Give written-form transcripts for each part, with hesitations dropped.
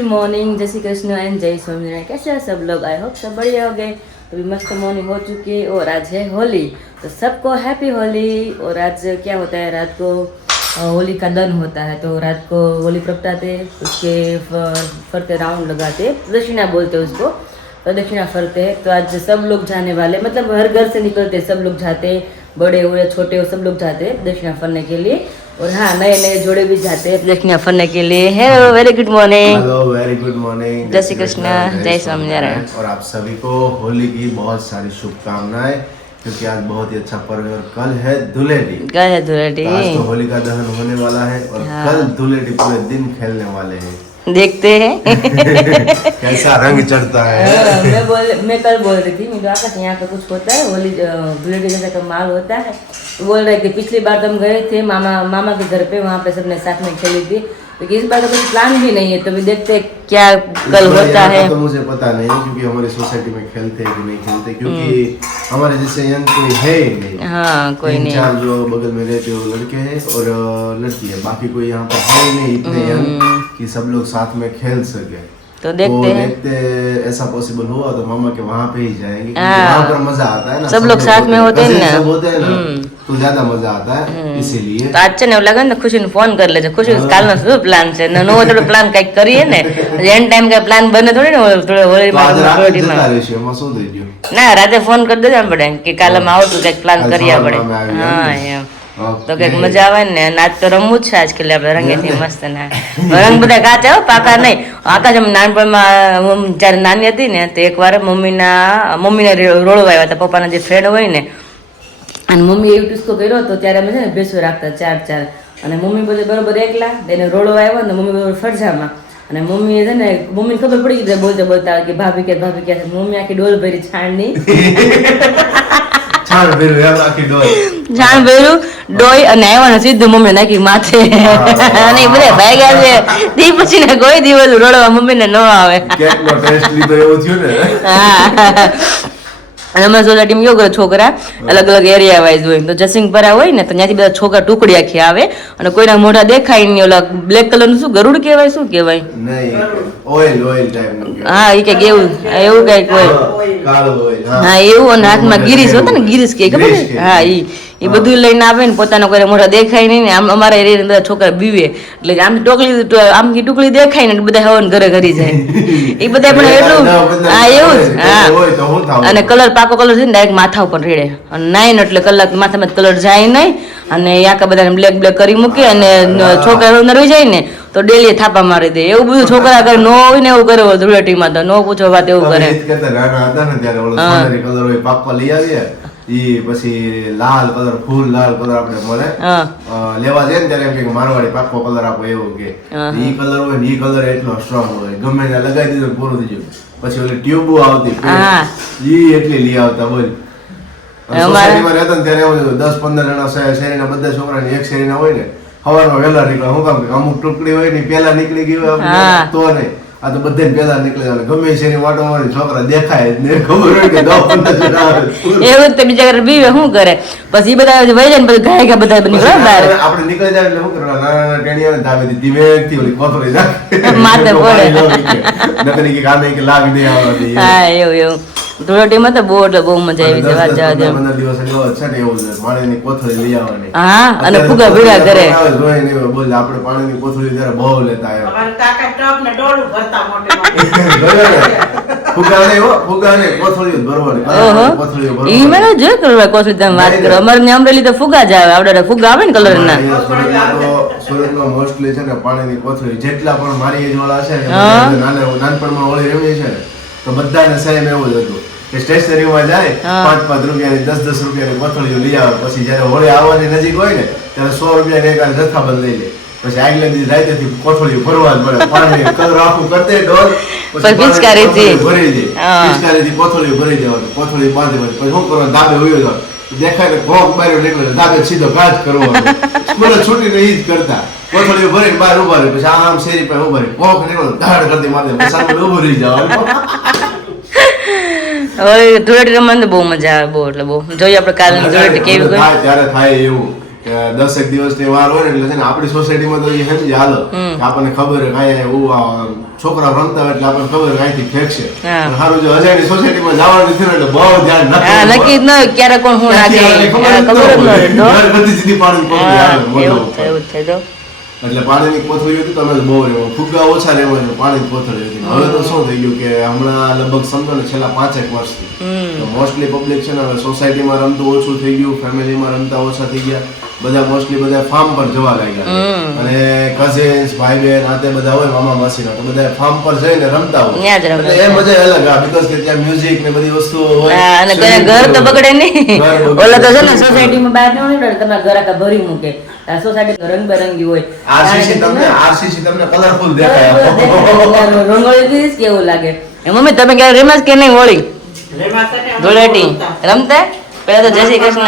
Good morning, जय Shri Krishna and जय स्वामीनारायण। कैसे हैं सब लोग? आई होप सब बढ़िया हो गए। अभी मस्त मॉर्निंग हो चुकी है और आज है होली, तो सबको हैप्पी होली। और आज क्या होता है, रात को होली का दहन होता है, तो रात को होली प्रगटाते, उसके फरते राउंड लगाते, प्रदक्षिणा बोलते हैं उसको, प्रदक्षिणा फरते हैं। तो आज सब लोग जाने वाले, मतलब हर घर से निकलते सब लोग जाते, बड़े हो या छोटे हो सब लोग जाते हैं प्रदक्षिणा फरने के लिए। और हाँ, नए नए जोड़े भी जाते हैं प्रदक्षिणा फरने के लिए। Hello, very good morning. Hello, very good morning. जय श्री कृष्ण, जय स्वामीनारायण। और आप सभी को होली की बहुत सारी शुभकामनाएं, क्योंकि आज बहुत ही अच्छा पर्व है और कल है धुलेटी। कल है धुलेटी। आज तो होली का दहन होने वाला है और कल धुलेटी पूरे दिन खेलने वाले हैं। देखते हैं कैसा रंग चढ़ता है। मैं कल बोल रही थी, मुझे आकाश यहाँ पे कुछ होता है होली धुलेटी जैसा कमाल होता है। बोल रहे थे पिछली बार तुम गए थे मामा के घर पे, वहाँ पे सबने साथ में खेली थी, तो इस बार तो कुछ प्लान भी नहीं है, तो भी देखते क्या कल होता है। तो मुझे पता नहीं, क्योंकि हमारी सोसाइटी में खेलते हैं कि नहीं खेलते, क्योंकि हमारे जैसे यंग कोई है ही नहीं। हाँ, कोई नहीं। चार जो बगल में रहते वो लड़के हैं और लड़की है, बाकी कोई यहाँ पर है ही नहीं इतने यंग कि सब लोग साथ में खेल सके। तो देखते ऐसा पॉसिबल हुआ तो मामा के वहाँ पे ही जाएंगे, वहाँ पर मजा आता है ना, सब लोग साथ में होते हैं ना, सब होते हैं ना, तो ज्यादा मजा आता है। इसीलिए तो आज ने लगा ना खुशी ने फोन कर ले, खुशी काल નો શું પ્લાન છે નો થોડો પ્લાન કઈક કરીએ ને, એન્ડ ટાઈમ का प्लान बने थोड़ी ना થોડો હોળી માં શું થઈ ગયું ના, રાતે ફોન કરી દેજો આપણે કે કાલે આવો તો કઈક પ્લાન કરીએ આપણે। હા એમ તો કઈક મજા આવે ને। નાચ તો રમવું જ છે આજ કે આપણે રંગેથી મસ્ત ના રંગ બધા કાચા હો, પાકા નહીં। આકાશ અમે નાનપણમાં જ્યારે નાની હતી ને, તો એકવાર મમ્મીને રોળવા આવ્યા હતા, પપ્પાના જે ફ્રેન્ડ હોય ને, અને મમ્મી એવું ટૂસકો કર્યો હતો, ત્યારે અમે છે ને ભેંસો રાખતા ચાર, અને મમ્મી બધે બરોબર એકલા, એને રોળવા આવ્યો ને મમ્મી બરોબર ફરજામાં, અને મમ્મીએ છે ને, મમ્મીને ખબર પડી ગઈ બોલતા બોલતા કે ભાભી કે મમ્મી આખી ડોલ ભરી છાણની છાણ ભર્યું ડોય, અને આવ્યા ને સીધું મમ્મી નાખી માથે, અને બધા ભાગ્યા છે। તે પછી ને કોઈ દિવસ રોડવા મમ્મીને ન આવે। અને અમારી સોસાયટીમાં કેવું કરે, છોકરા અલગ અલગ એરિયા વાઇઝ હોય, તો જસિંગપરા હોય ને, તો ત્યાંથી બધા છોકરા ટુકડી આખી આવે, અને કોઈના મોઢા દેખાય નહીં, ઓલા બ્લેક કલર નું શું ગરુડ કહેવાય, શું કહેવાય? હા, એ કઈક એવું કઈક હોય। હા એવું, અને હાથમાં ગિરીશ હોતા ને, ગિરીશ કે ખબર? હા, એ બધું લઈને આવે ને, પોતાના કોઈ મોઢા દેખાય નહીં ને, આમ અમારા એરિયા બધા છોકરા બીવે, એટલે આમ આમથી ટુકડી દેખાય ને બધા હવન ઘરે ઘરી જાય, એ બધા પણ એટલું। હા એવું જ। હા, અને કલર પાકો કલર છે ને ડાયરેક્ટ માથા ઉપર રેડે, અને નાઈ ને એટલે કલાક માથામાં કલર જાય નહીં, અને આખા બધાને બ્લેક કરી મૂકે, અને છોકરા અંદર રહી જાય ને તો ડેલી થાપા મારી દે। એવું બધું છોકરા કરે, નો હોય ને એવું કરે ધૂળેટીમાં, તો નો પૂછો વાત એવું કરે। પછી લાલ કલર, ફૂલ લાલ કલર આપણે મળે લેવા જાય ને, ત્યારે એમ કે મારવાડી પાકો કલર આપો, એવું કે ઈ કલર હોય ને, ઈ કલર એટલો સ્ટ્રોંગ હોય, ગમે ત્યાં લગાવી દીધું પૂરું થઈ ગયું। પછી ઓલી ટ્યુબો આવતી, ઈ એટલી લઈ આવતા બોલ। સોસાયટીમાં રહેતા ને ત્યારે 10-15 જણા શેરીના બધા છોકરા એક શેરીના હોય ને, સવારમાં વહેલા નીકળે, શું કામ કે અમુક ટુકડી હોય ને પેલા નીકળી ગયું તો નહીં, આ તો બધે પેલા નીકળી જાય, ગમે શેરી વાટો મારી છોકરા દેખાય જ ને, ખબર હોય કે 10-15 જણા એવું તો બીજા ઘરે બીવે શું કરે, પછી બધા વહી જાય ને પછી ગાય બધા નીકળે બહાર, આપણે નીકળી જાય એટલે શું કરવા, નાના ટેણીઓ ને ધાબેથી ધીમેથી ઓલી કોથળી નાખે માથે પડે, નકરી કે કાને કે લાગ દે આવતી। હા એવું ધૂળેટીમાં તો બહુ મજા આવી છે, વાત જવા દે। 15 દિવસ એવો છે ને, એવું છે પાણીની કોથળી લઈ આવવાની। હા, અને ફુગા ભેગા કરે, જોઈ નહીં બોલ, આપણે પાણીની કોથળી ત્યારે બહુ લેતા આવ્યા, અમાર કાકા ટપ ને ડોલું ભરતા મોટે ફુગા ને કોથળીઓ ભરવાની, કોથળીઓ ભરવાની ઈ મને જો કરવા કોથળી તમે વાત કરો, અમારે ને અમરેલી તો ફુગા જ આવે, આવડે ફુગા આવે ને કલર ના। સુરતમાં મોસ્ટલી છે ને પાણીની કોથળી જેટલા પણ મારી એજ વાળા છે ને, નાનપણમાં હોળી રમીએ છે ને, તો બધાને સેમ એવું જ હતું કે સ્ટેશનરીમાં જાય, 5-5 રૂપિયાની 10-10 રૂપિયાની કોથળીઓ લઈ આવે, પછી જયારે હોળી આવવાની નજીક હોય ને ત્યારે 100 રૂપિયાની એક જથ્થાબંધ લઈ લે, પછી આગલે દિવસ રાતેથી કોથળીઓ ભરવા જ પડે, પાણી કલર આખું કરતે ડોલ, પછી પિચકારીથી ભરી દે, પિચકારીથી કોથળીઓ ભરી દેવાની, કોથળીઓ બાંધી પછી શું કરવાનું, ધાબે હોયો જાવ, દેખાય ને ભોગ બાર નીકળે, ધાબે સીધો કાજ કરવાનો, સ્કૂલે છૂટીને ઈ જ કરતા, કોથળીઓ ભરીને બહાર ઉભા રહે, પછી આમ શેરી પર ઉભા રહે, ભોગ નીકળે ધાડ કરતી મારે પછી સામે ઉભું રહી જવાનું। હવે ધૂળેટી રમવાની બહુ મજા આવે, બહુ એટલે બહુ જોઈએ આપણે કાલની ધૂળેટી કેવી હોય ત્યારે થાય એવું 10 દિવસની વાર હોય ને એટલે છે ને આપણી સોસાયટીમાં તો એ સમજી હાલો કે આપણને ખબર કાંઈ છોકરા રમતા હોય એટલે આપણને ખબર કાંઈથી ફેંકશે. સારું જો અજાણી સોસાયટીમાં જવાનું નથી એટલે બહુ ધ્યાન હા નક્કી જ ન હોય ક્યારે કોણ શું નાખે ખબર જ ન હોય બધી સીધી પાણી એવું થાય તો એટલે પાણીની કોથળી હતી તમે બહુ રહેવો ફુગ્ગા ઓછા રહેવા છે પાણીની કોથળી હતી. હવે તો શું થઈ ગયું કે હમણાં લગભગ સમજો ને છેલ્લા 5 વર્ષથી મોસ્ટલી પબ્લિક છે ને હવે સોસાયટીમાં રમતું ઓછું થઈ ગયું, ફેમિલીમાં રમતા ઓછા થઈ ગયા, બધા મોસ્ટલી બધા ફાર્મ પર જવા લાગ્યા અને કઝિન્સ ભાઈ બહેન આ તે બધા હોય મામા માસીના તો બધા ફાર્મ પર જઈને રમતા હોય એટલે એ મજા અલગ આ બીકોઝ કે ત્યાં મ્યુઝિક ને બધી વસ્તુઓ હોય અને ઘર તો બગડે નહીં. ઓલા તો છે ને સોસાયટીમાં બહાર ન નીકળે તમારા ઘર આખા ભરી મૂકે. આ સોસાયટી રંગબેરંગી હોય. આરસીસી તમને કલરફુલ દેખાય. રંગોળી દીધી કેવું લાગે. મમ્મી તમે ક્યારે રમત કે નહીં હોળી ધૂળેટી રમતા? પેલા તો જય શ્રી કૃષ્ણ,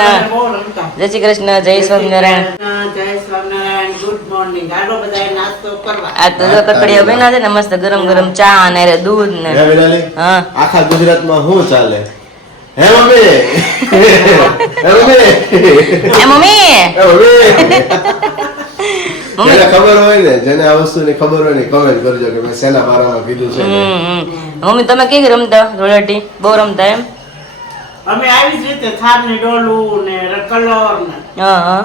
જય શ્રી કૃષ્ણ, જય સ્વામિનારાયણ. Good morning. આડો બધાએ નાસ્તો કરવા. આ તો જો કકડીયા બન્યા છે ને મસ્ત ગરમ ગરમ ચા અને દૂધ ને. હા આખા ગુજરાતમાં શું ચાલે? હે મમ્મી હે મમ્મી એ મમ્મી જેને ખબર હોય ને જેને આ વસ્તુની ખબર હોય ને કમેન્ટ કરજો કે મેં શેના બારામાં કીધું છે. મમ્મી તમે કેવી રમતા ધૂળેટી? બહુ રમતા એમ? અમે આવી જ રીતે થારની ડોલું ને કલર ને હા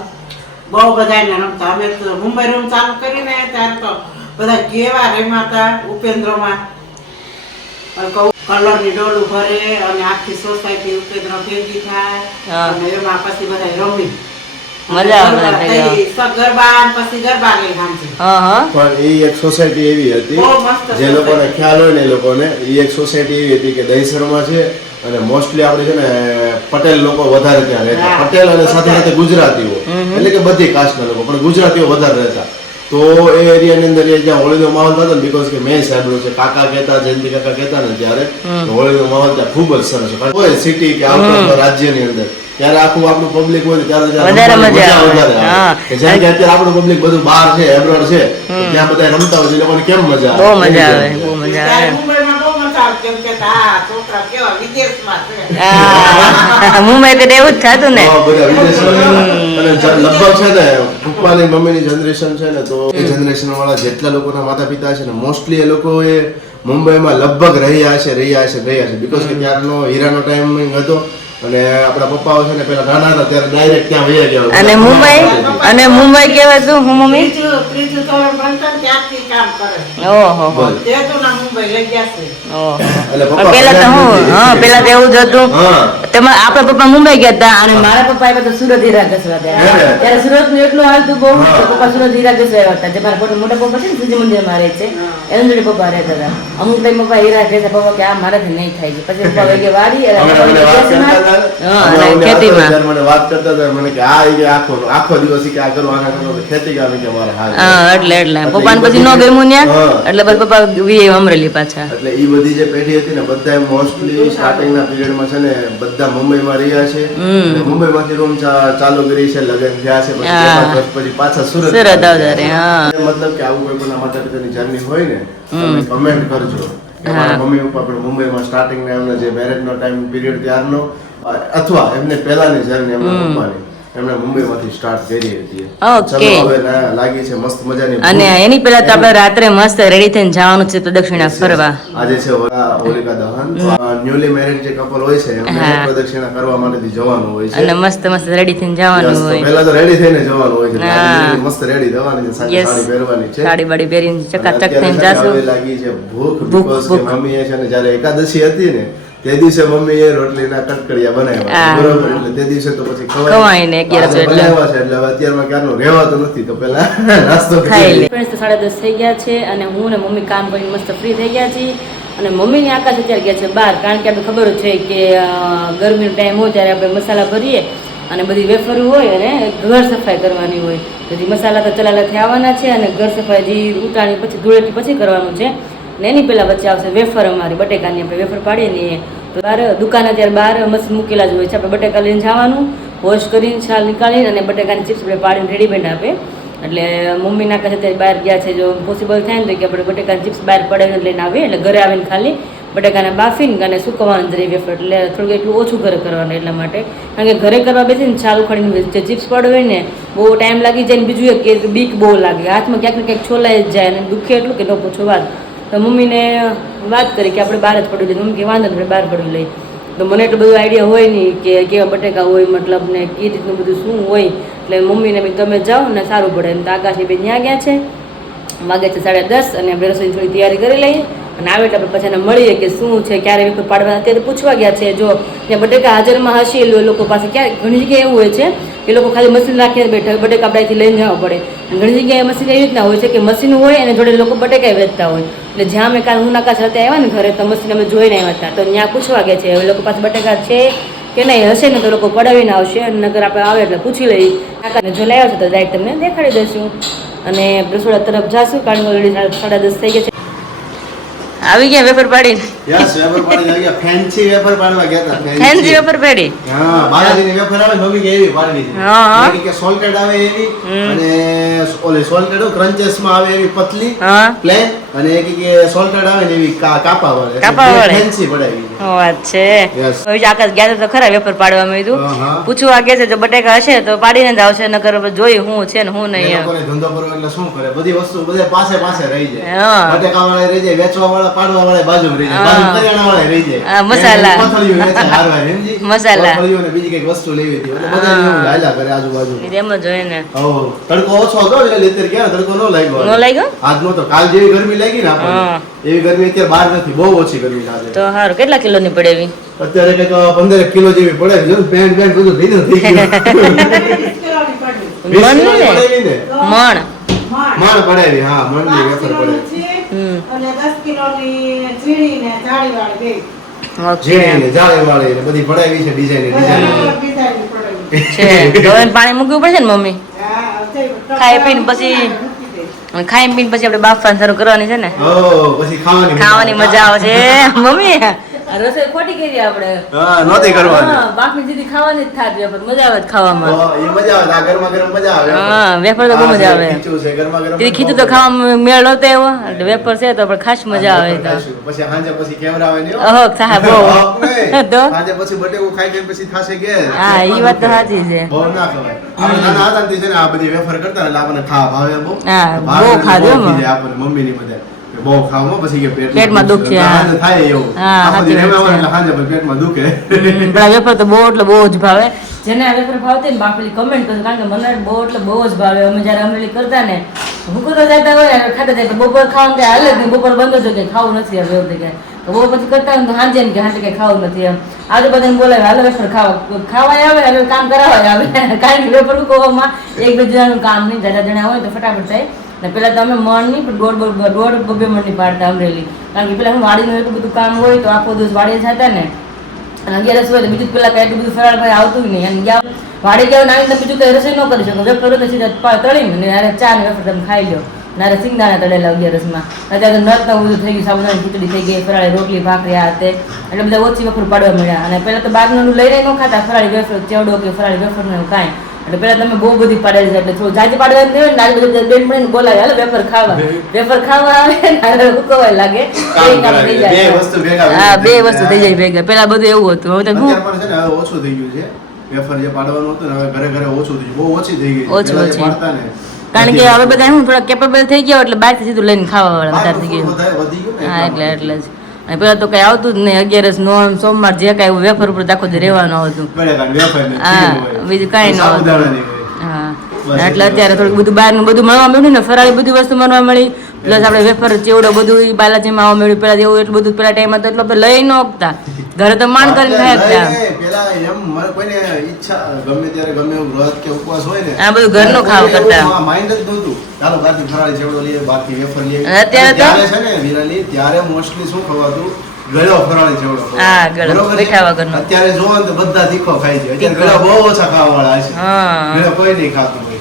બહુ બધાને રમતા. અમે તો મુંબઈ રૂમ ચાલુ કરીને ત્યારે તો બધા કેવા રમાતા ઉપેન્દ્રમાં. કલરની ડોલું ભરે અને આખી સોસાયટી ઉપેન્દ્ર ભેગી થાય અને એમાં પછી બધા રમી મજા આવે. ગરબા પછી ગરબા લઈ સાંજે. પણ એ એક સોસાયટી એવી હતી જે લોકોને ખ્યાલ હોય ને એ લોકોને એ એક સોસાયટી એવી હતી કે દહીસરમાં છે અને મોસ્ટલી આપણે છે ને પટેલ લોકો વધારે ત્યાં રહેતા. પટેલ અને સાથે સાથે ગુજરાતીઓ એટલે કે બધી કાસ્ટના લોકો પણ ગુજરાતીઓ વધારે રહેતા. તો એ એરિયાની અંદર જ્યાં હોળીનો માહોલ થતો ને બીકોઝ કે મેં સાંભળ્યું છે કાકા કહેતા જયંતિ કાકા કહેતા ને ત્યારે હોળીનો માહોલ ત્યાં ખૂબ જ સરસ હોય સિટી કે આઉટ રાજ્યની અંદર ત્યારે આખું આપણું પબ્લિક હોય ત્યારે વધારે મજા આવે. જેમ કે અત્યારે આપણું પબ્લિક બધું બહાર છે એબ્રોડ છે ત્યાં બધા રમતા હોય છે લોકોને કેમ મજા આવે? બહુ મજા આવે, બહુ મજા આવે. મુંબઈમાં બહુ મજા આવે કેમ કે આ છોકરા કેવા વિદેશમાં છે. મુંબઈ તો એવું જ થતું ને બધા વિદેશમાં અને લગભગ છે ને પપ્પાની મમ્મીની જનરેશન છે ને તો એ જનરેશન વાળા જેટલા લોકોના માતા પિતા છે ને મોસ્ટલી એ લોકો એ મુંબઈમાં લગભગ રહ્યા છે બીકોઝ કે ત્યારનો હીરાનો ટાઈમિંગ હતો અને આપણા પપ્પાઓ છે ને પેલા નાના હતા ત્યારે ડાયરેક્ટ ત્યાં વયા ગયા. અને મુંબઈ કેવા તું હું મમ્મી ત્રીજું ધોરણ ભણતા ને ત્યારથી કામ કરે. ઓહો તે તો ના મુંબઈ લઈ ગયા છે. ઓહો પેલા તો હું પેલા તો એવું જ હતું. તમારા આપણા પપ્પા મુંબઈ ગયા હતા અને મારા પપ્પા આવ્યા તો સુરત હીરા ઘસવા ગયા. ત્યારે સુરત નું એટલું હાલતું બહુ પપ્પા સુરત હીરા ઘસવા આવ્યા હતા. જે મારા મોટા પપ્પા છે ને સૂર્ય મંદિરમાં રહે છે એના જોડે પપ્પા રહેતા હતા. અમુક ટાઈમ પપ્પા હીરા ઘસે પપ્પા કે આ મારાથી નહીં થાય છે. પછી પપ્પા વહી ગયા વાડી મને વાત કરતા હતા મને કે આ આખો દિવસ કે આ કરો આના કરો ખેતી કામ કે મારે હાલ એટલે પપ્પાને પછી નો ગમ્યું ન્યા એટલે પછી પપ્પા વી અમરેલી પાછા. એટલે ઈ બધી જે પેઢી હતી ને બધા મોસ્ટલી સ્ટાર્ટિંગના પિરિયડમાં છે ને બધા મુંબઈમાં રહ્યા છે. મુંબઈમાંથી રૂમ ચાલુ કરી છે, લગ્ન થયા છે, પછી પાછા સુરત આવતા રહ્યા. મતલબ કે આવું કોઈ પણ માતા પિતાની જર્ની હોય ને તમે કમેન્ટ કરજો કે મારા મમ્મી પપ્પા આપણે મુંબઈમાં સ્ટાર્ટિંગના એમના જે મેરેજનો ટાઈમ પિરિયડ ત્યારનો અથવા એમને પહેલાની જર્ની એમના પપ્પાની એમણે મુંબઈમાંથી સ્ટાર્ટ કરી હતી. ઓકે હવે લાગી છે મસ્ત મજાની. અને એની પહેલા તો આપણે રાત્રે મસ્ત રેડી થઈને જવાનું છે પ્રદક્ષિણા ફરવા. આજે છે હોલિકા દહન. ન્યુલી મેરેડ જે કપલ હોય છે એમને પ્રદક્ષિણા કરવા માટે જવાનું હોય છે અને મસ્ત મસ્ત રેડી થઈને જવાનું હોય. પહેલા તો રેડી થઈને જવાનું હોય છે. મસ્ત રેડી થવાની છે, સાડી પહેરવાની છે, સાડી બાડી પહેરીને ચકાચક થઈને જાશું. લાગી છે ભૂખ બીકોઝ કે મમ્મી છે ને જ્યારે એકાદશી હતી ને તે દિવસે મમ્મી એ રોટલીના કટકડિયા બનાવ્યા બરોબર. એટલે તે દિવસે તો પછી ખવાય ને 11 એટલે અત્યારમાં ક્યારનું રહેવાતું નથી તો પેલા નાસ્તો ખાઈ લે. ફ્રેન્ડ્સ તો 10:30 થઈ ગયા છે અને હું ને મમ્મી કામ કરીને મસ્ત ફ્રી થઈ ગયા છીએ અને મમ્મીની આકાશ અત્યારે ગયા છે બહાર. કારણ કે આપણે ખબર છે કે ગરમીનો ટાઈમ હોય ત્યારે આપણે મસાલા ભરીએ અને બધી વેફર હોય અને ઘર સફાઈ કરવાની હોય. પછી મસાલા તો ચલાલાથી આવવાના છે અને ઘર સફાઈ જે ઉતાણી પછી ધૂળેટી પછી કરવાનું છે ને એની પહેલા વચ્ચે આવશે વેફર. અમારી બટેકાની આપણે વેફર પાડીએ ને બહાર દુકાને ત્યારે બહાર મસ્ત મૂકેલા જ હોય છે. આપણે બટેકા લઈને જવાનું, વોશ કરીને છાલ નીકાળીને અને બટેકાની ચિપ્સ આપણે પાડીને રેડીમેડ આપે. એટલે મમ્મી નાખે છે ત્યારે બહાર ગયા છે. જો પોસિબલ થાય ને તો કે આપણે બટેકાની ચિપ્સ બહાર પડાવીને લઈને આવીએ એટલે ઘરે આવીને ખાલી બટેકાને બાફીને અને સુકવવાનું જરી વેફર, એટલે થોડુંક એટલું ઓછું ઘરે કરવાનું એટલા માટે. કારણ કે ઘરે કરવા બેસીને ચાલુ ખડીને જે ચિપ્સ પડે હોય ને બહુ ટાઈમ લાગી જાય ને બીજું એક કે બીક બહુ લાગે, હાથમાં ક્યાંક ને ક્યાંક છોલાઈ જ જાય અને દુખે એટલું કે ન પૂછો વાત. તો મમ્મીને વાત કરી કે આપણે બહાર જ પડવી લઈએ. મમ્મી કે વાંધો નહીં આપણે બહાર પડવી લઈએ. તો મને એટલું બધું આઈડિયા હોય નહીં કે કેવા બટેકા હોય મતલબ ને કઈ રીતનું બધું શું હોય, એટલે મમ્મીને બી તમે જાઓ ને સારું પડે. એમ તો આકાશી બેન ત્યાં ગયા છે, વાગે છે 10:30 અને આપણે રસોઈની થોડી તૈયારી કરી લઈએ અને આવે એટલે આપણે પછી એને મળીએ કે શું છે, ક્યારે વેફર પાડવા. અત્યારે પૂછવા ગયા છે, જો ત્યાં બટેકા હાજરમાં હશે એ લોકો પાસે. ક્યારે ઘણી જગ્યાએ એવું હોય છે કે લોકો ખાલી મશીન રાખીને બેઠા બટેકા આપણે અહીંથી લઈને જવા પડે. ઘણી જગ્યાએ મશીન એવી રીતના હોય છે કે મશીન હોય અને જોડે લોકો બટેકા વેચતા હોય. એટલે જ્યાં અમે કાલ હું નાકા સાથે આવ્યા ને ઘરે તો મશીન અમે જોઈને આવ્યા હતા, તો ત્યાં પૂછવા ગયા છે એ લોકો પાસે બટેકા છે કે નહીં, હશે ને તો લોકો પડાવીને આવશે, નગર આપણે આવે એટલે પૂછી લઈએ. કાકાને જો લાવ્યા છે તો ડાયરેક્ટ તમને દેખાડી દઈશું અને રસોડા તરફ જાશું, કારણ કે ઓલરેડી 10:30 થઈ ગયા છે. આવી ગયા વેફર પાડીને? યસ, વેફર પાડી આવી ગયા. ફેન્સી વેફર પાડવા ગયા હતા. ફેન્સી વેફર પાડી? હા, બાલાજીની વેફર આવે મમ્મી કે એવી પાડવી છે. હા, કે સોલ્ટેડ આવે એવી અને ઓલે સોલ્ટેડ ક્રન્ચેસ માં આવે એવી પતલી હા પ્લેન, અને એક કે સોલ્ટેડ આવે ને એવી કાપા વાળી ફેન્સી પડાવી છે. વાત છે. Yes. હવે આકાશ ગયા તો ખરા વેફર પાડવામાં કીધું હા. પૂછવા ગયા છે, જો બટેકા હશે તો પાડીને જ આવશે, નકર જોઈ હું છે ને હું એ નહીં. લોકોને ધંધો કરવો એટલે શું કરે, બધી વસ્તુ બધે પાસે રહી જાય. હા. બટેકા વાળા રહી જાય, વેચવા વાળા પાડવા વાળા બાજુ રહી જાય, હા. બાજુ કરિયાણા વાળા રહી જાય. હા, મસાલા. એને કોથળીઓ વેચે હારવાર, સમજી? મસાલા. કોથળીઓ ને બીજી કઈક વસ્તુ લેવી હતી, એટલે બધા એવું હાલ્યા કરે આજુબાજુ. એમ જ હોય ને. હો, તડકો ઓછો હતો એટલે લેતર ક્યાં તડકો ન લાગ્યો. ન લાગ્યો? આજનો તો કાલ જેવી ગરમી લાગી ને હા. આપણને એવી ગરમી અત્યારે બહાર નથી, બહુ ઓછી ગરમી લાગે. તો સારું. કેટલા કિલોની પડેવી? અત્યારે કઈક 15 કિલો જેવી પડે છે. પેન્ટ બધું ભીનું થઈ ગયું. 20 કિલોની પડી. 20 મણ કિલોની ને? પડેલી ને? મણ. મણ પડાવી, હા, મણની 5 વેફર કિલોની પડે. ચીપ હમ. અને 10 કિલોની ઝીણી ને જાળીવાળી બે. ઓકે. ઝીણી ને જાળીવાળી ને બધી પડાવી છે ડિઝાઇન બરાબર ડિઝાઇનની પડી. છે. તો એને પાણી મૂકવું પડશે ને મમ્મી? હા, તે ખાઈ પીને પછી મૂકી દે. અને ખાઈ પીને પછી આપણે બાફવાનું શરૂ કરવાની છે ને. પછી ખાવાની ખાવાની મજા આવે છે મમ્મી. આ રસોઈ ખોટી કરી આપણે. હા, નહોતી કરવાની. હા, બાફની જીદી ખાવાની જ થાત વેફર. મજા આવે છે ખાવામાં. એ મજા આવે, આ ગરમા ગરમ મજા આવે. હા, વેફર તો બહુ મજા આવે. ખીચું છે ગરમા ગરમ. દીદી ખીચું તો ખાવામાં મેળ નહોતો એવો, એટલે વેફર છે તો પણ ખાસ મજા આવે તો. પછી સાંજે પછી કેવરાવે ને. ઓહો, સાહેબ બહુ. તો સાંજે પછી બટેકું ખાઈ ખાઈને પછી થાશે કે. હા, ઈ વાત તો સાચી છે. બહુ ના ખવાય. આપણે નાના હતા ને છે ને આ બધી વેફર કરતા ને એટલે આપણને ખાવા ભાવે બહુ. હા, બહાર બહુ ને ખાધું બહુ એમાં. ખીજાય આપણને મમ્મીની મદદ. કે બહુ ખાવામાં પછી કે પેટમાં દુખે, હા. સાંજે થાય એવું. હા, આ બધી સાચી વાત રહેવા છે. એટલે સાંજે પછી પેટમાં દુખે. પણ વેફર તો બહુ એટલે બહુ જ ભાવે. જેને આ વેફર ભાવતી ને બાપલી કમેન્ટ કરજો, કારણ કે મને બહુ એટલે બહુ જ ભાવે. અમે જ્યારે અમરેલી કરતા ને ભૂખો તો જતા હોય ને ખાતા જાય, બપોર ખાવાનું કઈ હાલે જ નહીં, બપોર બંધ જ હોય કે ખાવું નથી હવે એવું કે. તો બપોર પછી કરતા હોય તો સાંજે ને કે સાંજે કઈ ખાવું નથી એમ. આજુબાજુ બોલાવે હાલો વેફર ખાવા આવે હવે કામ કરાવવા આવે. કારણ કે વેફર મૂકવામાં એક બે જણાનું કામ નહીં, જાજા જણા હોય તો ફટાફટ થાય. ને પેલા તો અમે મણ નહીં પણ દોઢ બબે મણની પાડતા અમરેલી, કારણ કે પેલા હું વાડીનું એટલું બધું કામ હોય તો આખો દિવસ વાડીએ જતા ને, અને 11 હોય તો બીજું પેલા કઈ એટલું બધું ફરાળ ભાઈ આવતું જ નહીં. અને ગયા વાડી ગયા આવીને બીજું કઈ રસોઈ ન કરી શકો, વેફર તો સીધા તળીને અને ચા ને વેફર તમે ખાઈ લો. નારે સિંગદાણા તળેલા 11 અત્યારે તો નત બધું થઈ ગયું, સાબુદાણાની ખીચડી થઈ ગઈ, ફરાળી રોટલી ભાખરી આ તે, એટલે બધા ઓછી વેફર પાડવા મળ્યા. અને પેલા તો બહારનું લઈને ન ખાતા ફરાળી વેફર ચેવડો કે ફરાળી વેફર ને એવું કાંઈ, એટલે પેલા તમે બહુ બધી પાડેલી છે, એટલે થોડું જાજી પાડવા નહીં હોય ને આજે બધું બેન પણ બોલાવે હાલો વેફર ખાવા આવે ને હુકવાય લાગે. બે વસ્તુ ભેગા. હા, બે વસ્તુ થઈ જાય ભેગા. પેલા બધું એવું હતું, હવે તો અત્યારે પણ છે ને હવે ઓછું થઈ ગયું છે. વેફર જે પાડવાનું હતું ને હવે ઘરે ઘરે ઓછું થઈ ગયું, બહુ ઓછી થઈ ગઈ. ઓછું, પહેલા જે ઓછી. પાડતા ને કારણ કે હવે બધા હું થોડા કેપેબલ થઈ ગયા એટલે બહારથી સીધું લઈને ખાવા વાળા વધારે થઈ ગયું. વધી ગયું ને હા, એટલે જ. અને પેલા તો કઈ આવતું જ નહીં, 11 નોમ સોમવાર જે કાંઈ વેફર ઉપર આખો દી રહેવાનું હતું. બરાબર, વેફર ને હા, ખીરું હોય. બીજું કાંઈ ન હતું. સાબુદાણાની હોય. હા, બસ એટલે એટલે અત્યારે થોડુંક બધું બહારનું બધું મળવા મળ્યું ને, ફરાળી બધી વસ્તુ મળવા મળી, પ્લસ આપણે વેફર ચેવડો બધું ઈ બાલાજીમાં આવવા મળ્યું. પેલા એવું એટલું બધું પેલા ટાઈમમાં તો એટલું આપણે લઈ ન આપતા, ઘરે તો માંડ કરીને ખાઈ આપતા. પેલા એમ મને કોઈને ઈચ્છા ગમે ત્યારે ગમે એવું વ્રત કે ઉપવાસ હોય ને આ બધું ઘરનું ખાવા કરતા. માઇન્ડ જ નહોતું. ચાલો બાકી ફરાળી ચેવડો લઈએ, બાકી વેફર લઈએ. અને અત્યારે તો- ત્યારે છે ને વિરાલી ત્યારે મોસ્ટલી શું ખવાતું, ગળ્યો ફરાળી ચેવડો ખવાતો. હા, ગળ્યો, બરોબર છે? મીઠા વગરનો. અત્યારે જોવો ને તો બધા તીખો ખાય છે. અત્યારે તીખો. ગળ્યો બહુ ઓછા ખાવાવાળા છે. હા. ગળ્યો કોઈ નહીં ખાતું હોય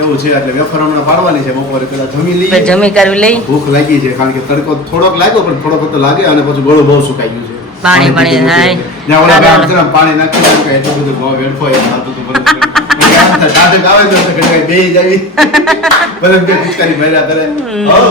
એવું છે. એટલે વેફર હમણાં પાડવાની છે બપોરે, પેલા જમી લઈએ. પછી જમી કરવી લઈ ભૂખ લાગી છે, કારણ કે તડકો થોડોક લાગ્યો પણ થોડોક તો લાગે, અને પછી ગળું બહુ સુકાઈ ગયું છે. પાણી પીધું થાય. હતું. જ્યાં ઓલા ગામ છે ને, પાણી નાખી દીધું કે એટલું બધું ભાવ વેડફો એમ થતું હતું. પછી આમ થાય, સાધક આવે ને તો ઘડીક બેહી જાવી. ભલે બે પિચકારી ભર્યા કરે. હઉ.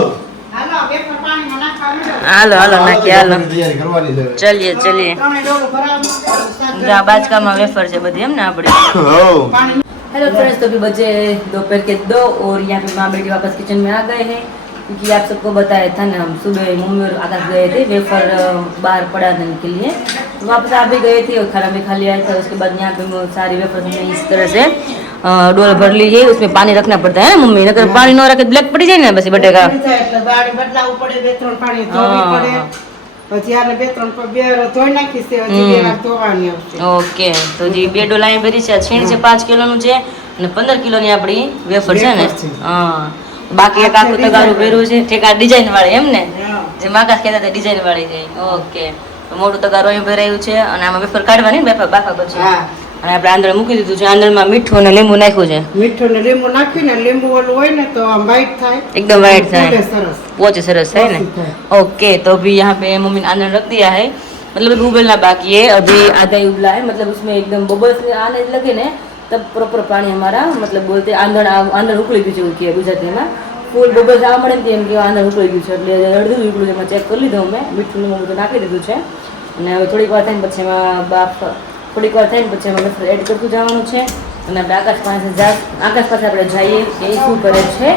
હાલો વેફર પાણીમાં નાખવા માંડો. હાલો હાલો નાખીએ હાલો તૈયારી કરવાની છે ચલીએ ચલીએ ત્રણે ડોલું ભરાવાનું. જો આ બાચકામાં વેફર છે બધી એમ ને આપણી હો પાણી हेलो फ्रेंड्स, तो अभी बजे दोपहर के 2 और यहाँ पे माँ बेटी वापस किचन में आ गए हैं क्योंकि आप सबको बताया था ना हम सुबह मम्मी और आकाश गए थे वेफर बाहर पड़ा देने के लिए तो वापस आप भी गए थे और खाना भी खा लिया था। उसके बाद यहाँ पे सारी वेफर हमने इस तरह से डोल भर ली है। उसमें पानी रखना पड़ता है ना मम्मी, अगर पानी न रखे ब्लैक पड़ी जाए ना बस बटेगा। પડી જાય એટલે બાળી બદલાવવું પડે, 2-3 પાણી ધોવી પડે. પછી આને 2-3 બે વાર ધોઈ નાખીશ તે હજી 2 વાર ધોવાની આવશે. ઓકે તો જે 2 ડોલા ભરી છે, છીણ છે 5 કિલોનું છે અને 15 કિલોની આપણી વેફર છે ને. વેફર છે. હા બાકી એક આખું તગારું ભર્યું છે ઠેકા ડિઝાઇન વાળી એમ ને, હા. જે માકાશ કહેતા હતા ડિઝાઇન વાળી છે. ઓકે તો મોટું તગારું અહીં ભરાયું છે અને આમાં વેફર કાઢવાની ને બાફા પછી. હા. અને આપણે આંધળ મૂકી દીધું છે. આંધળમાં મીઠું અને લીંબુ નાખ્યું છે, મીઠું ને લીંબુ નાખીને લીંબુ ઓલું હોય ને તો આમ white થાય, एकदम वाइट ફૂલે થાય, સરસ. પોચે સરસ है ना. पोचे થાય. ओके तो अभी यहाँ पे मम्मी ने आंधड़ रख दिया है, मतलब अभी उबलना बाकी है, अभी आधा ही उबला है, मतलब उसमें एकदम बबल्स आने लगे ने तब प्रॉपर पानी हमारा मतलब बोलते आंधड़ उकળી ગયું છે એવું કહે ગુજરાતીમાં. ફૂલ બબલ્સ આવવા મળે ને તેમ કે આંધળ ઉકળી ગયું છે એટલે અડધું ઉકળ્યું છે. એમાં ચેક કરી લીધું મેં, મીઠું ને બધું નાખી દીધું છે અને હવે થોડીક વાર થાય ને પછી એમાં થોડીક વાર થાય ને પછી એમાં વેફર એડ કરતું જવાનું છે. અને આપણે આકાશ પાસે આપણે જઈએ કે એ શું કરે છે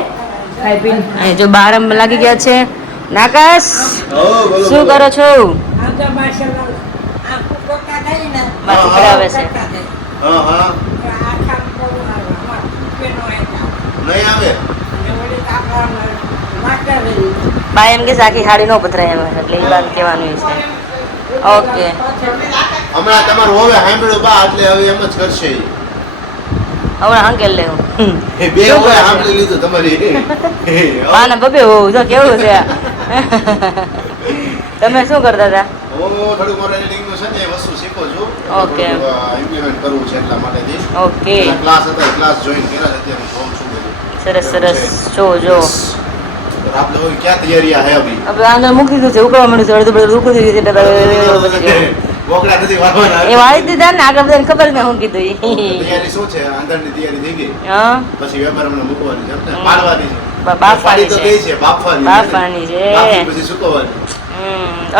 ખાઈ પીને. અહીં જો બહાર આમ લાગી ગયા છે. નાકાશ શું કરો છો? બાકી કરાવે છે. હા હા નહીં આવે બા એમ કે આખી હાડી નો પથરાય એમાં એટલે એ વાત કહેવાનું છે. ઓકે હમણાં તમારું હવે સાંભળ્યું બા એટલે હવે એમ જ કરશે ઈ. હવે હંકેલ લેવું. એ બે હવે સાંભળી લીધું તમારી બાને બબે હોવું જો કેવું છે. તમે શું કરતા હતા? હું થોડું મારે એડિટિંગનું છે ને એ વસ્તુ શીખું છું. ઓકે. ઇમ્પ્લિમેન્ટ કરવું છે એટલા માટેથી. ઓકે ક્લાસ હતા ક્લાસ જોઈન કર્યા છે અત્યારે હું જોઉં છું બધું. સરસ સરસ. જો Yes. તો આપણે હવે ક્યાં તૈયારી હે અભી હવે અંદર મૂકી દીધું છે, ઉકળવા માંડ્યું છે, અડધું બધું ઉકળી દીધું છે એટલે બોકડા નથી વાળવાના. એ વાળી દીધા ને આગળ બધાને ખબર મેં શું કીધું ઈ. તૈયારી શું છે અંદરની તૈયારી થઈ ગઈ હા પછી વેપાર હમણાં મૂકવાની છે ને પાડવાની છે બાફવાની તો છે. ગઈ છે બાફવાની બાફવાની છે. બાફી પછી સુકવવાની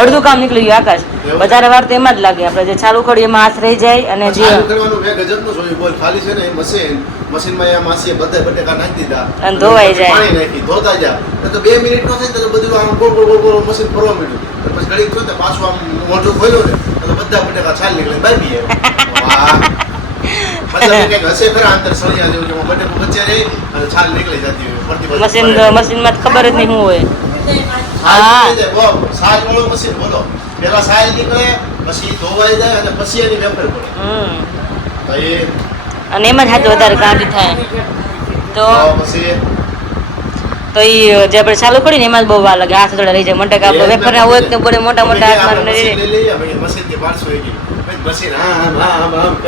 અડધું કામ નીકળી ગયું આકાશ. વધારે વાર તો એમાં જ લાગે, આપણે જે ચાલુ કરીએ એમાં હાથ રહી જાય અને જે ચાલુ કરવાનું મેં ગજબનું જોયું બોલ ખાલી છે ને એ મશીનમાં એ માસીએ બધા બટેકા નાખી દીધા અને ધોવાઈ જાય. પાણી નાખી ધોતા જા તો 2 મિનિટ નો થાય તો બધું આમ ગોળ ગોળ ગોળ ગોળ મશીન ફરવા માંડ્યું પછી ઘડીક થયું તો પાછું આમ મોઢું ખોલ્યું ને તો બધા બટેકા છાલ નીકળે બાકી વાહ મતલબ કે હશે ખરા અંતર સળિયા જેવું કે બટેકું વચ્ચે રહી અને છાલ નીકળી જતી હોય ફરતી મશીનમાં ખબર જ નહીં શું હોય. સાલ વાળું મશીન બોલો પેલા સાલ નીકળે પછી ધોવાઈ જાય અને પછી એની વેફર પડે તો એ અને એમાં જ હાથ વધારે કાઢી થાય તો પછી તો એ જે આપણે ચાલુ કરી ને એમાં જ બહુ વાર લાગે, હાથ થોડા રહી જાય. મોટા આપણે વેફર ના હોય તો બડે મોટા મોટા હાથ મારીને રહી જાય. મશીન થી 500 એકી મશીન હા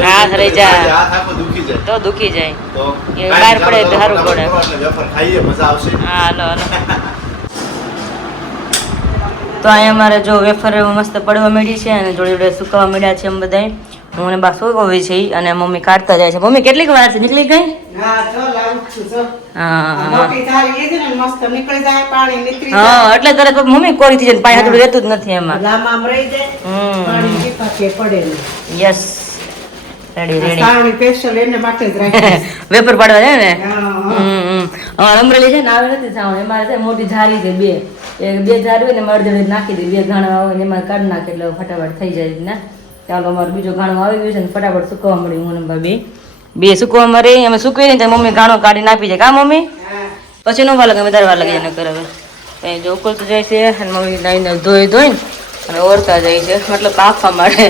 હાથ રહી જાય. હાથ આખો દુખી જાય તો દુખી જાય. તો એ બહાર પડે તો સારું પડે. એટલે વેફર ખાઈએ મજા આવશે. હા હાલો તો અહીંયા અમારે જો વેફર મસ્ત પડવા માંડી છે અને જોડે જોડે સુકાવા માંડ્યા છે. એમ બધાય હું અને બા સુકવી છે અને મમ્મી કાઢતા જાય છે. મમ્મી કેટલીક વાર છે નીકળી ગઈ? હા જો લાવું છું જો. હા મોટી થાળી લીધી ને મસ્ત નીકળી જાય પાણી નીકળી હા જાય એટલે તરત મમ્મી કોરી થઈ જાય, પાણી હાથું રહેતું જ નથી એમાં. લાંબામ રહી જાય પાણી ટીપા કે પડે નહીં. Yes ready ready. સાવણી સ્પેશિયલ એને માટે જ રાખી વેપર પાડવા જાય ને. હા અમરેલી છે ને આવે નથી સાવણ, એમાં છે મોટી ઝારી છે બે ઝારી હોય ને એમાં અડધે નાખી દે, 2 ઘાણા આવે ને એમાં કાઢી નાખે એટલે ફટાફટ થઈ જાય ને. ચાલો અમારો બીજો ઘાણો આવી ગયો છે ને ફટાફટ સુકવવા મળી. હું ને ભાભી બે સુકવામાં રહી, અમે સુકવી ને મમ્મી ઘાણો કાઢીને આપી જાય. કા મમ્મી? પછી નો વાર લાગે, વધારે વાર લાગે એને કરાવે. ત્યાં જો ઉકળતું જાય છે અને મમ્મી નાઈને ધોઈ અને ઓરતા જાય છે, મતલબ બાફવા માટે.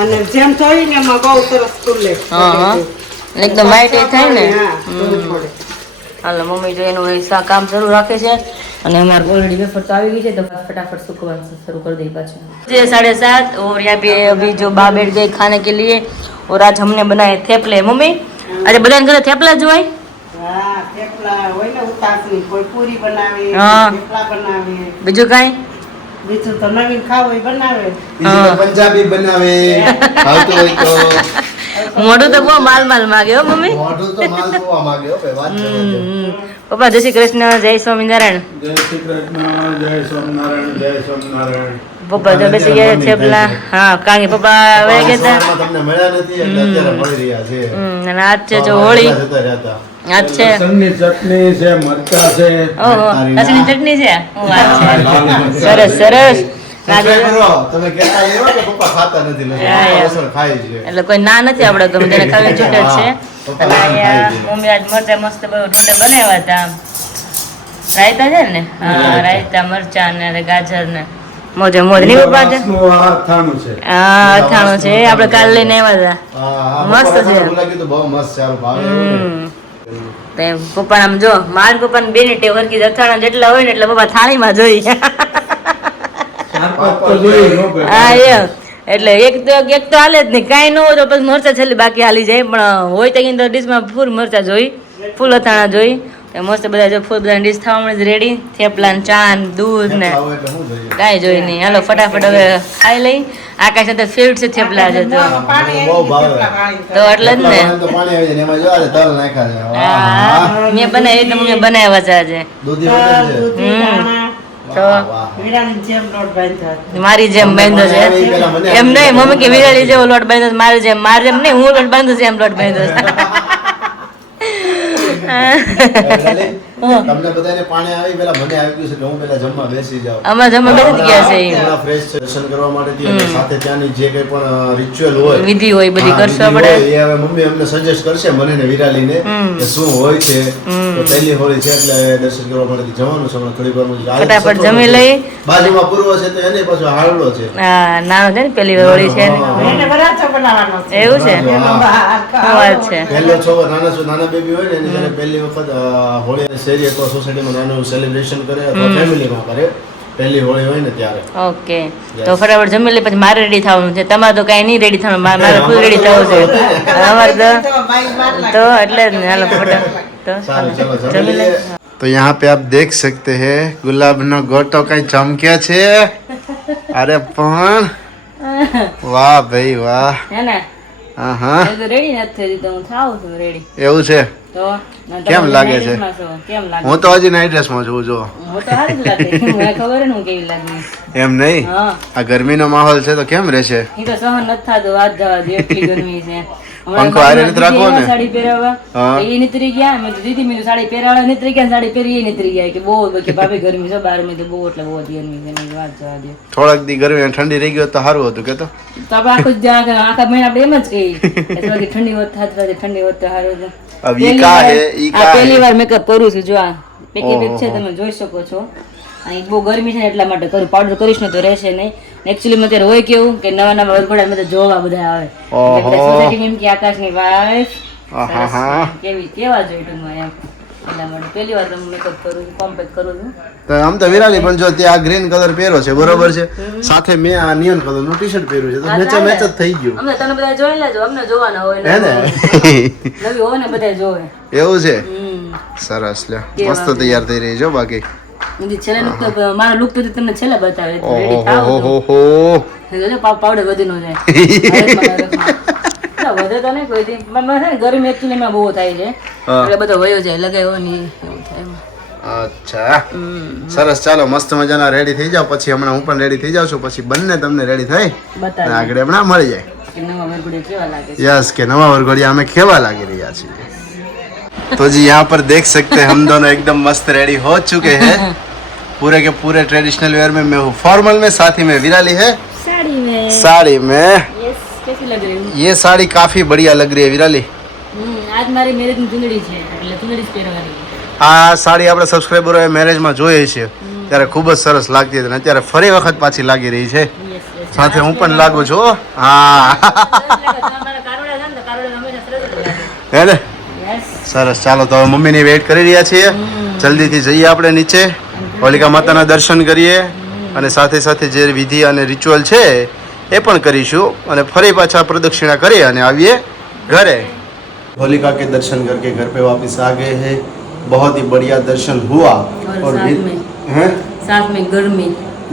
અને જેમ થઈ ને એમાં બહુ સરસ ખુલ્લે હા એકદમ વાઈટ થાય ને. હા ધોવું પડે. હાલો મમ્મી જો એનું કામ શરૂ રાખે છે અને हमारे ऑलरेडी वेफर तो આવી ગઈ છે તો फटाफट सुखवाना शुरू कर दी पाछा. 7:30 और यहाँ पे अभी जो बा बैठ गए खाने के लिए और आज हमने बनाए थेपले. मम्मी आज बधाने घरे थेपला જ હોય? હા થેપલા હોય ને ઉતાસની, કોઈ પૂરી બનાવે હા. થેપલા બનાવે, બીજું કાંઈ? બીજું તો નવીન ખાવું હોય બનાવે. પંજાબી બનાવે આવતું હોય તો મોઢું તો બહુ માલ માગે હો મમ્મી. મોઢું તો માલ જોવા માંગે હો ભાઈ, વાત જવા દે. પપ્પા જય શ્રી કૃષ્ણ, જય સ્વામિનારાયણ. જય શ્રી કૃષ્ણ, જય સ્વામિનારાયણ, જય સ્વામિનારાયણ. પપ્પા તો બેસી ગયા છે પેલા. હા કારણ કે પપ્પા વહી ગયા હતા. સવારમાં તમને મળ્યા નથી એટલે અત્યારે મળી રહ્યા છે. અને આજ છે જો હોળી. જતા રહેતા. આજ છે લસણની ચટણી છે, મરચાં છે. ઓહો લસણની ચટણી છે. ઓ વાત છે. સરસ સરસ. સબસ્ક્રાઇબ કરો. તમે કહેતા એવા કે પપ્પા ખાતા નથી લસણ. પપ્પા લસણ ખાય છે. એટલે કોઈ ના નથી આપણે ગમે તેને ખાવી છૂટે છે. પપ્પા અને લસણ ખાય છે. અહીંયા મમ્મી આજ મરચા મસ્ત બધું ઢોંઢે બનાવ્યા હતા. રાયતા છે ને? હા રાયતા મરચા ને ગાજર ને મોજે મોજ ની પપ્પા છે. ઉપવાસનું આ અથાણું છે. હા અથાણું છે આપણે કાલ લઈને આવ્યા હતા. હા, મસ્ત પપ્પા છે. લસણ બોલા કીધું બહુ મસ્ત છે, સારું ભાવે એવું ને. તે પપ્પા આમ જો માર પપ્પા ને બેની ટેવ હરકી અથાણા જેટલા હોય ને એટલે પપ્પા થાળીમાં જોઈ. ચાર પાંચ તો જોઈ લો ભાઈ. હા એમ એટલે એક તો હાલે જ નહીં, કાંઈ ન હોય તો પછી મરચા છેલ્લે બાકી હાલી જાય, પણ હોય તો ડીશમાં ફૂલ મરચા જોઈ, ફૂલ અથાણા જોઈ. તો મસ્ત બધા જો ફૂલ બધા ડીશ થવા મળે રેડી. થેપલા ને ચા ને દૂધ ને ખાવું એટલે શું જોઈએ? કાંઈ જોઈ નહીં. હાલો ફટાફટ હવે ખાઈ લઈ. આકાશ સાથે ફેવરેટ છે થેપલા છે તો પાણી બહુ ભાવે. કેટલા પાણી તો એટલે જ ને. તો પાણી આવી જાય ને એમાં જો આ તલ નાખ્યા છે. વાહ. હા મેં બનાવી તો મમ્મી બનાવ્યા છે આજે. દૂધી વગર છે. દૂધી, દાણા, તો વાહ, વાહ. વીરાની જેમ લોટ બાંધ્યો. મારી જેમ બાંધો છે એમ નહીં મમ્મી કે વિરાળી જેવો લોટ બાંધો છે, મારી જેમ નહીં હું લોટ બાંધું છું એમ લોટ બાંધો છે. તમને બધાને પાણી આવી પેલા મને આવી ગયું છે કે હું પેલા જમવા બેસી જાઉં. અમારે જમવા બેસી ગયા છે એ. થોડા fresh છે, દર્શન કરવા માટે થી અને સાથે ત્યાંની જે કંઈ પણ રિચ્યુઅલ હોય વિધિ હોય બધી હા, કરશો વિધિ આપણે. હોય, એ હવે મમ્મી અમને સજેસ્ટ કરશે મને ને વિરાલીને કે શું હોય છે. તો પહેલી હોળી છે એટલે દર્શન કરવા માટે જવાનું છે હમણાં થોડી વારમાં. આજે ફટાફટ સત્વર જમી છે. લઈ. બાજુમાં પૂર્વ છે તો એને પાછો હારડો છે. હા નાનો છે ને પેલી હોળી છે ને. હા. એને વરાછો બનાવવાનો છે. એવું છે હા. એમાં બહાર શું વાત છે. પહેલો છોકરો નાના બેબી હોય ને એને જ્યારે પહેલી વખત હોળી શેરી અથવા સોસાયટીમાં નાનું સેલિબ્રેશન કરે અથવા ફેમિલીમાં કરે પહેલી હોળી હોય ને ત્યારે. ઓકે તો ફટાફટ જમી લઈ પછી મારે રેડી થવાનું છે. તમારે તો કાંઈ નહીં રેડી થવાનું, મારે ફૂલ રેડી થવું છે. અમારે તો બાઈક બાર લાગે. તો એટલે જ ને હાલો ફટાફટ તો સારું, ચલો, જમી જમી લઈ. લઈએ. तो यहाँ पे आप देख सकते हैं गुलाब नो गोटो कहीं चमक्या છે. અરે પણ વાહ ભાઈ વાહ. હે ને હા હા એ તો રેડી નથી થઈ તો હું થાઉં છું રેડી. એવું છે. તો કેમ લાગે છે? કેમ લાગે? હું તો હજી નાઇટ ડ્રેસમાં છું જો. હું તો હારી જ લાગે. મને ખબર ને હું કેવી લાગી. એમ નહીં, હા આ ગરમીનો માહોલ છે તો કેમ રહેશે? એ તો સહન નથી થતું વાત જવા દે એટલી ગરમી છે. હમણાં પંખો હારે નથી રાખવો ને? સાડી પહેરાવવા હા. તો એ નીતરી ગયા. મેં તો દીદી મેં સાડી પહેરાવવા નીતરી ગયા, સાડી પહેરી એ નીતરી ગયા કે બહુ કે ભાભી ગરમી છે બહાર મેં તો બહુ એટલે બહુ જ ગરમી છે ને વાત જવા દે. થોડાક દી ગરમી અને ઠંડી રહી ગયો તો સારું હતું કે તો. તો આપણે આખું જ આખા મહિના આપણે એમ જ કહીએ કે થોડી ઠંડી હોત થાત ઠંડી હોત તો સારું છે. अब ये का है, ये का પહેલી है. વાર મેકઅપ કરું છું જો આ પેકેજ છે તમે જોઈ શકો છો. અહીં બહુ ગરમી છે ને એટલા માટે કરું. પાવડર કરીશ ને તો રહેશે નહીં. એકચ્યુઅલી અત્યારે હોય કેવું કે નવા નવા વરઘોડા બધા જોવા બધા આવે એટલે બધા સોસાયટીમાં એમ કે આકાશની વાઈફ આહાહા. કેવા જોઈ ટૂંકમાં એમ એટલા માટે પહેલી વાર તમે મેકઅપ કરું છું, કોમ્પેક્ટ કરું છું. તો આમ તો વિરાલી પણ જો ત્યાં ગ્રીન કલર પહેર્યો છે બરોબર છે, સાથે મેં આ નિયન કલર નું ટી શર્ટ પહેર્યું છે તો મેચ મેચ જ થઈ ગયું. અમને તમે બધા જોઈ લેજો, અમને જોવાના હોય હે ને? નવી હોય ને બધા જોવે. એવું છે. હમ સરસ લે, મસ્ત તૈયાર થઈ રહી છો બાકી. મેં છેલ્લે લુક તો મારો લુક તો તમને છેલ્લે બતાવે તો રેડી થાવ તો. ઓહો જોજો પાવડર વધી ન જાય. વધે તો નહીં કોઈ દી. મને છે ને ગરમી એકચ્યુઅલી માં બહુ થાય છે એટલે બધો વયો જાય લગાવ્યો નહીં એવું થાય એમાં. અચ્છા સરસ. ચાલો મસ્ત મજાના રેડી થઈ જાવ, પછી હમણાં હું પણ રેડી થઈ જાઉં છું, પછી બંને તમને રેડી થઈ બતાવી આગળ હમણાં મળી જાય. કે નવા વરઘોડે કેવા લાગે છે. यस કે नवा वरघोड़िया हमें खेवा लागी રહ્યા છીએ. तो जी यहाँ पर देख सकते हैं हम दोनों एकदम मस्त रेडी हो चुके हैं पूरे के पूरे ट्रेडिशनल वेयर में. मैं हूँ फॉर्मल में, साथ ही में विराली है साड़ी में. साड़ी में. यस कैसी लग रही हूँ? ये साड़ी काफी बढ़िया लग रही है विराली. આજ મારી મેરેજ ની ચૂંદડી છે એટલે ચૂંદડી જ પહેરવાની. આ સાડી આપણે સબસ્ક્રાઈબરોએ મેરેજમાં જોઈએ છે ત્યારે ખૂબ જ સરસ લાગતી હતી અને અત્યારે ફરી વખત પાછી લાગી રહી છે. Yes yes. સાથે હું પણ લાગુ છું હો. હા તમારા કારોડા છે ને તો કારોડા હંમેશા સરસ જ લાગે. હે ને? યસ. સરસ. ચાલો તો હવે મમ્મીની વેઇટ કરી રહ્યા છીએ. જલ્દીથી જઈએ આપણે નીચે, હોલિકા માતાના દર્શન કરીએ અને સાથે સાથે જે વિધિ અને રિચ્યુઅલ છે એ પણ કરીશું અને ફરી પાછા પ્રદક્ષિણા કરી અને આવીએ ઘરે. होलिका के दर्शन करके घर पे वापस आ गए हैं. बहुत ही बढ़िया दर्शन हुआ और साथ में हैं साथ में गर्मी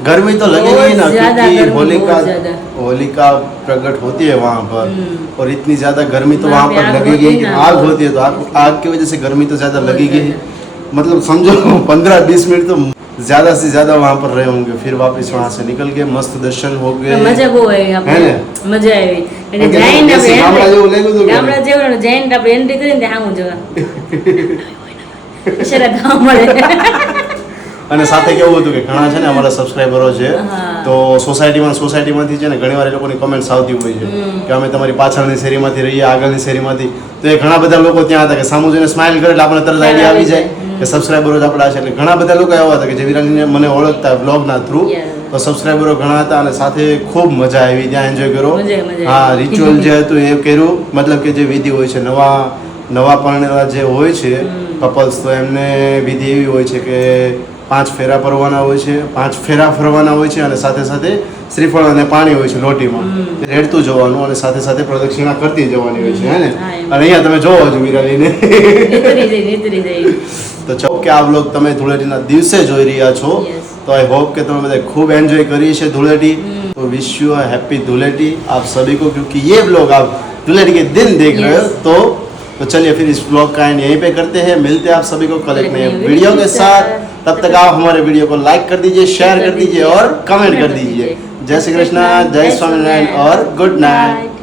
गर्मी तो लगेगी ना, बहुत ज्यादा क्योंकि गर्मी, बहुत ज्यादा। होलिका प्रकट होती है वहाँ पर, और इतनी ज्यादा गर्मी तो वहाँ वहाँ पे पर आग लगेगी होती है कि ना, आग बहुत। होती है, तो आग की वजह से गर्मी तो ज्यादा बहुत लगेगी ही। ज्यादा। मतलब समझो 15-20 मिनट तो ज्यादा से ज्यादा वहाँ पर रहे होंगे, फिर वापस वहाँ से निकल के मस्त दर्शन हो गए। મજા બહુ આવી હે આપણે, ને? મજા આવી. એટલે કેમ કે જઈને દેશી આપણે ગામડા જેવું લાગ્યું હતું કે ગામડા જેવું ને, જઈને આપણે એન્ટ્રી કરીને ત્યાં સામું જોવા. ઈશારા થવા મળે. અને સાથે કેવું હતું કે ઘણા છે ને અમારા સબસ્ક્રાઇબરો છે, હા. તો સોસાયટીમાંથી છે ને ઘણી વાર એ લોકોની કમેન્ટ્સ આવતી હોય છે કે અમે તમારી પાછળની શેરીમાંથી રહીએ, આગળની શેરીમાંથી, તો એ ઘણા બધા લોકો ત્યાં હતા કે સામુ જોઈને સ્માઇલ કરે એટલે આપણે તરત આઈડિયા આવી જાય કે સબસ્ક્રાઇબરો જ આપણા છે. એટલે ઘણા બધા લોકો એવા હતા કે જે વિરાનીને મને ઓળખતા બ્લોગના થ્રુ, Yeah. તો સબસ્ક્રાઇબરો ઘણા હતા અને સાથે ખૂબ મજા આવી, ત્યાં એન્જોય કર્યો. મજા હા, આવી. રિચ્યુઅલ જે હતું એ કર્યું, મતલબ કે જે વિધિ હોય છે નવા પરણેલા જે હોય છે કપલ્સ, તો એમને વિધિ એવી હોય છે કે 5 ફેરા ફરવાના હોય છે, 5 ફેરા ફરવાના હોય છે, અને સાથે સાથે શ્રીફળ અને પાણી હોય છે લોટીમાં, એ રેડતું જવાનું અને સાથે સાથે પ્રદક્ષિણા કરતી જવાની હોય છે, હે ને? હા, એમ. અને અહીંયા તમે જોવો છો વિરાલીને. નીતરી જાય. તો ચાલો કે આ વ્લોગ તમે ધૂળેટીના દિવસે જોઈ રહ્યા છો, Yes. तो आई होप कि तुम બધા खूब एंजॉय करी है धूलेटी. तो विश यू अ हैप्पी धूलेटी आप सभी को, क्योंकि ये ब्लॉग आप धूलेटी के दिन देख रहे हो. तो चलिए फिर इस ब्लॉग का एंड यहीं पे करते हैं. मिलते हैं आप सभी को कल एक नए वीडियो के साथ. तब तक आप हमारे वीडियो को लाइक कर दीजिए, शेयर कर दीजिए और कमेंट कर दीजिए. जय श्री कृष्णा, जय स्वामीनारायण और गुड नाइट.